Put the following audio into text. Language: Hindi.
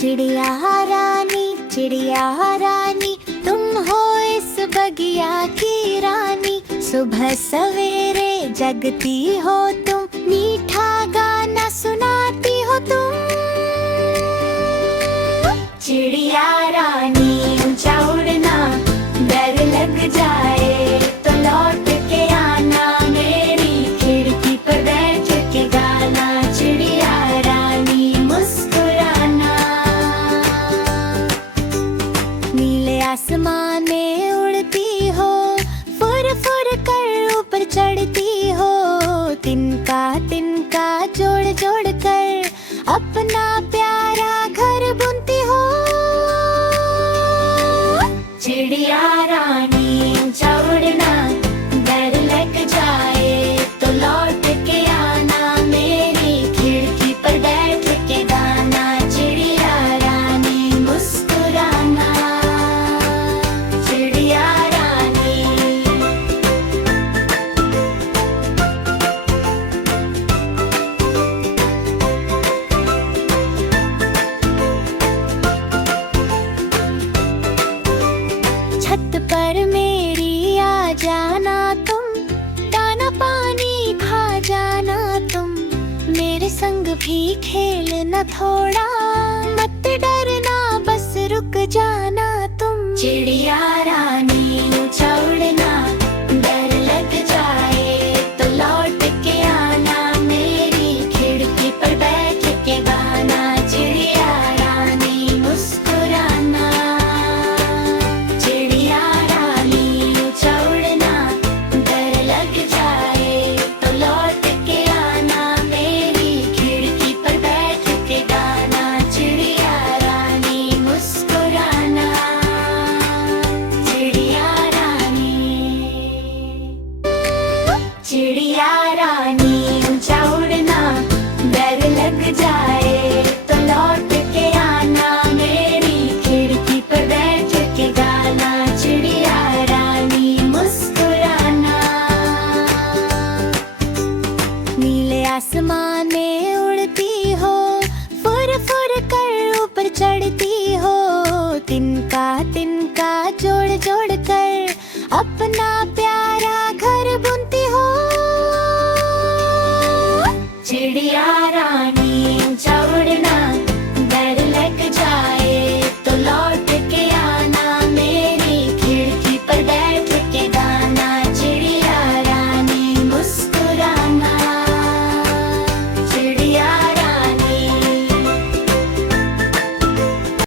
चिड़िया रानी तुम हो इस बगिया की रानी। सुबह सवेरे जगती हो तुम, मीठा गाना सुनाती हो तुम। चिड़िया रानी ऊंचा उड़ना, डर लग जाए तो लौट के आना, मेरी खिड़की पर बैठ के गाना। चिड़िया रानी मुस्कुराना। नीले आसमान में उड़ती हो, फुर फुर कर ऊपर चढ़ती हो। तिनका तिनका जोड़ जोड़ कर अपना प्यारा घर बुनती हो। चिड़िया रानी ऊंचा उड़ना, डर लग जाए तो लौट के आना, मेरी खिड़की पर बैठ के गाना। चिड़िया रानी मुस्कुराना। चिड़िया रानी। छत पर मेरी आ जाना तुम, दाना पानी खा जाना तुम। मेरे संग भी खेलना थोड़ा, मत डरना बस रुक जाना तुम। चिड़िया रानी ऊंचा उड़ना, डर लग जाए तो लौट के आना, मेरी खिड़की पर बैठ के गाना। चिड़िया रानी मुस्कुराना। चिड़िया रानी ऊंचा उड़ना, डर लग जाए तो लौट के आना, मेरी खिड़की पर बैठ के गाना। चिड़िया रानी मुस्कुराना। चिड़िया रानी। चिड़िया रानी ऊंचा उड़ना, डर लग जाए तो लौट के आना, मेरी खिड़की पर बैठ के गाना। चिड़िया रानी मुस्कुराना। नीले आसमान में उड़ती हो, फुर फुर कर ऊपर चढ़ती हो। तिनका तिनका जो